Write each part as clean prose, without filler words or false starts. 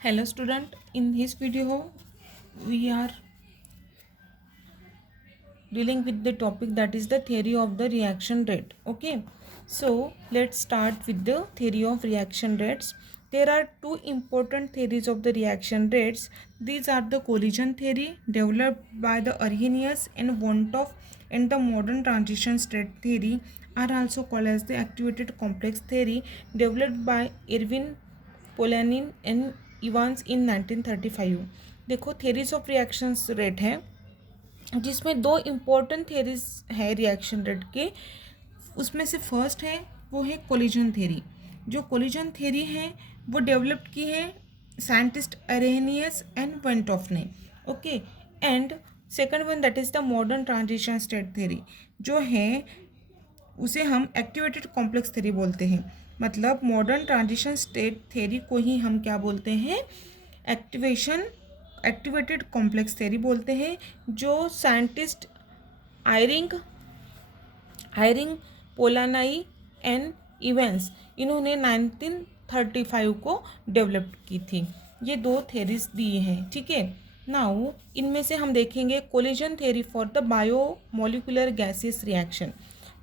Hello student, in this video we are dealing with the topic that is the theory of the reaction rate. Okay, so let's start with the theory of reaction rates. There are two important theories of the reaction rates. These are the collision theory developed by the Arrhenius and Van't and the modern transition state theory are also called as the activated complex theory developed by Irvin Polanyi and Evans in 1935। देखो theories of reactions rate है जिसमें दो important theories है reaction rate के। उसमें से first है वो है कोलिजन थेरी। जो कोलिजन थेरी है वो डेवलप की है साइंटिस्ट अरेनियस एंड वेंटॉफ ने। Okay, and second one that is the modern transition state theory जो है उसे हम एक्टिवेटेड कॉम्प्लेक्स थेरी बोलते हैं। मतलब मॉडर्न ट्रांजिशन स्टेट थेरी को ही हम क्या बोलते हैं, एक्टिवेटेड कॉम्प्लेक्स थेरी बोलते हैं, जो साइंटिस्ट आयरिंग पोलानाई एंड इवेंस इन्होंने 1935 को डेवलप की थी। ये दो थेरीज दी हैं, ठीक है। नाउ इनमें से हम देखेंगे collision theory for the bimolecular gaseous reaction.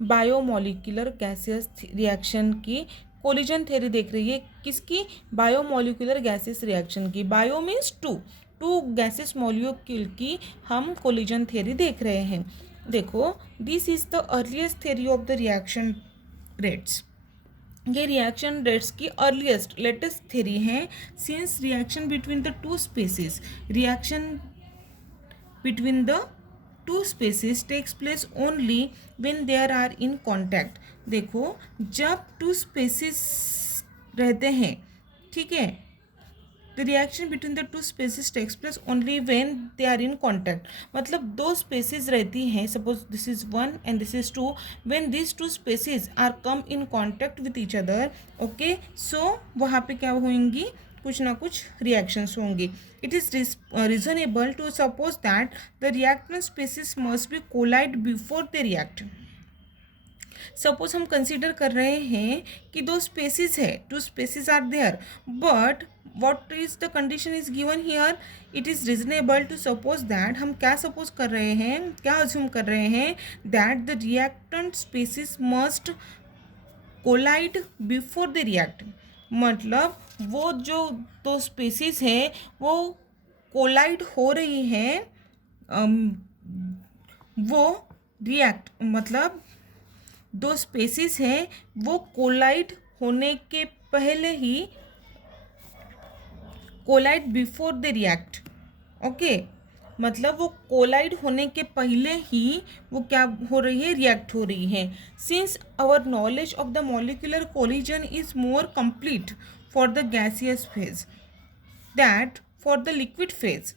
Bimolecular gaseous reaction की कोलिजन थेरी देख रही है किसकी, बायोमोलिकुलर गैसियस रिएक्शन की। Bio means two gaseous molecule की हम कोलिजन थेरी देख रहे हैं। देखो, this is the earliest theory of the reaction rates. ये रिएक्शन रेट्स की अर्लीस्ट लेटेस्ट थेरी है। Since reaction between the two species, reaction between the two species takes place only when there are in contact. देखो, जब two species रहते हैं, ठीक है, the reaction between the two species takes place only when they are in contact. मतलब दो species रहती हैं, suppose this is one and this is two, when this two species are come in contact with each other, okay, so वहाँ पे क्या होंगी, कुछ ना कुछ रिएक्शंस होंगी। It is reasonable to suppose that the reactant species must be collide before they react. Suppose हम consider कर रहे हैं कि दो स्पेसिस है, two species are there, but what is the condition is given here, it is reasonable to suppose that, हम क्या suppose कर रहे हैं, क्या अज्यूम कर रहे हैं, that the reactant species must collide before the react. मतलब वो जो दो स्पेसिस हैं वो कोलाइड हो रही हैं, वो रिएक्ट, मतलब दो स्पेसिस हैं वो कोलाइड होने के पहले ही, collide before the react, okay, मतलब वो कोलाइड होने के पहले ही वो क्या हो रही है, रिएक्ट हो रही है। Since our knowledge of the molecular collision is more complete for the gaseous phase that for the liquid phase.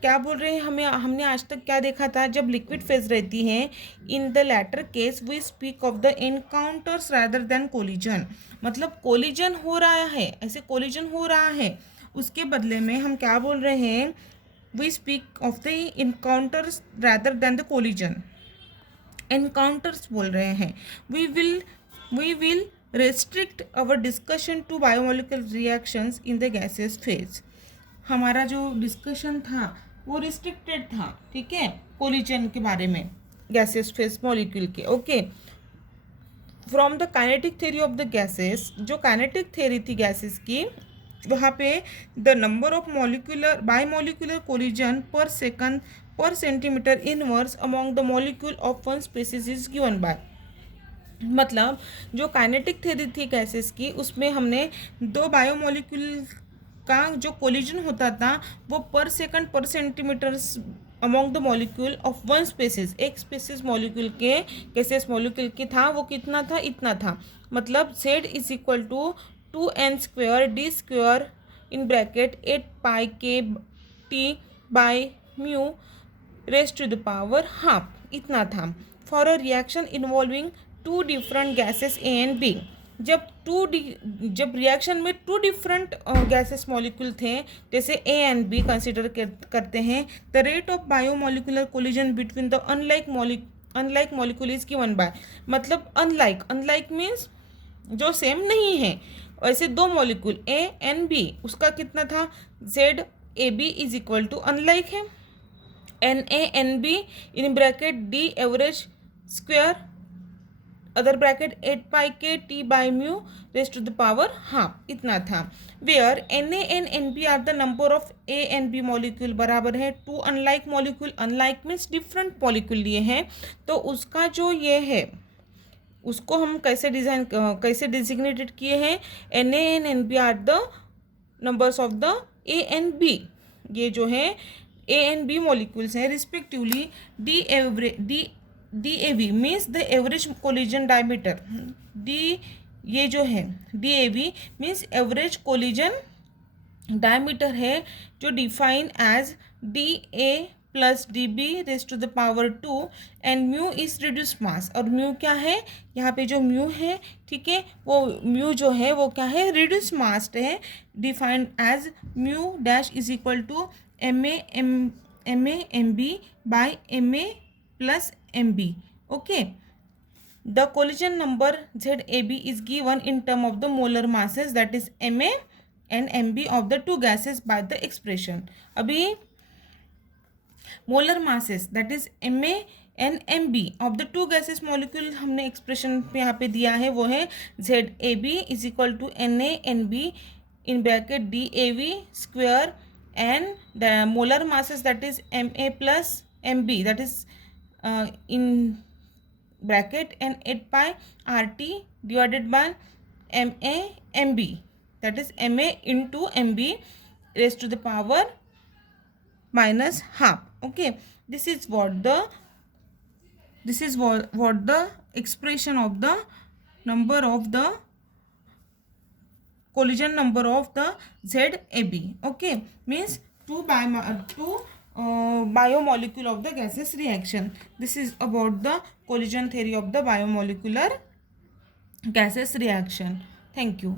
क्या बोल रहे हैं, हमने आज तक क्या देखा था, जब लिक्विड फेज रहती है, in the latter case we speak of the encounters rather than collision. मतलब कोलिजन हो रहा है, ऐसे कोलिजन हो रहा है, उसके बदले में हम क्या बोल रहे हैं, we speak of the encounters rather than the collision. Encounters बोल रहे हैं। We will restrict our discussion to bimolecular reactions in the gaseous phase. हमारा जो डिस्कशन था वो रिस्ट्रिक्टेड था, ठीक है, कोलिजन के बारे में, गैसियस फेज मॉलिक्यूल के। Okay, from the kinetic theory of the gases, जो काइनेटिक थ्योरी थी गैसेस की, वहाँ पे the number of molecular biomolecular collision पर second per centimetre inverse among the molecule of one species is given by. मतलब जो kinetic theory थी gases की, उसमें हमने दो बायोमोलिक्यूल का जो कोलिजन होता था वो per second per centimetre among the molecule of one species, एक स्पेसिस मॉलिक्यूल के, गैसियस मॉलिक्यूल के था, वो कितना था, इतना था। मतलब z is equal to 2n square D square in bracket 8 pi के T by mu raised to the power half, इतना था। For a reaction involving two different gases A and B, जब रिएक्शन में टू डिफरेंट गैसेस मॉलिक्यूल थे, जैसे A and be consider करते हैं, the rate of biomolecular collision between the unlike molecule is given by. मतलब अनलाइक मीन्स जो same नहीं है, वैसे दो मॉलिक्यूल ए एन बी, उसका कितना था, Z A B is equal to unlike है N A N B in bracket D average square other bracket 8 pi के T by mu raise to the power half, इतना था। Where N A and N B are the number of A N B molecule बराबर है two unlike molecule, unlike means different molecule लिए हैं, तो उसका जो ये है उसको हम कैसे डिजिग्नेटेड किए हैं, N A and N B are the numbers of the A N B, ये जो है ए एन बी मॉलिक्यूल्स हैं respectively D A V means the average collision diameter, D ये जो है D A V means average collision diameter है जो define as D A plus D B raise to the power 2 and mu is reduce mass, और mu क्या है, यहाँ पे जो म्यू है, ठीक है, वो म्यू जो है वो क्या है, रिड्यूस मास है, defined as mu dash is equal to M A M B by M A plus M B. Okay, the collision number Z A B is given in term of the molar masses that is M A and M B of the two gases by the expression. अभी molar masses that is M A and M B of the two gases molecule हमने expression पे यहाँ पे दिया है, वो है Z A B is equal to N A N B in bracket D A V square and the molar masses that is M A plus M B that is in bracket and 8 pi RT divided by MA MB, that is MA into MB raised to the power minus half. Okay, this is what the expression of the number of the collision number of the ZAB. Okay, means two biomolecule of the gaseous reaction. This is about the collision theory of the biomolecular gaseous reaction. Thank you.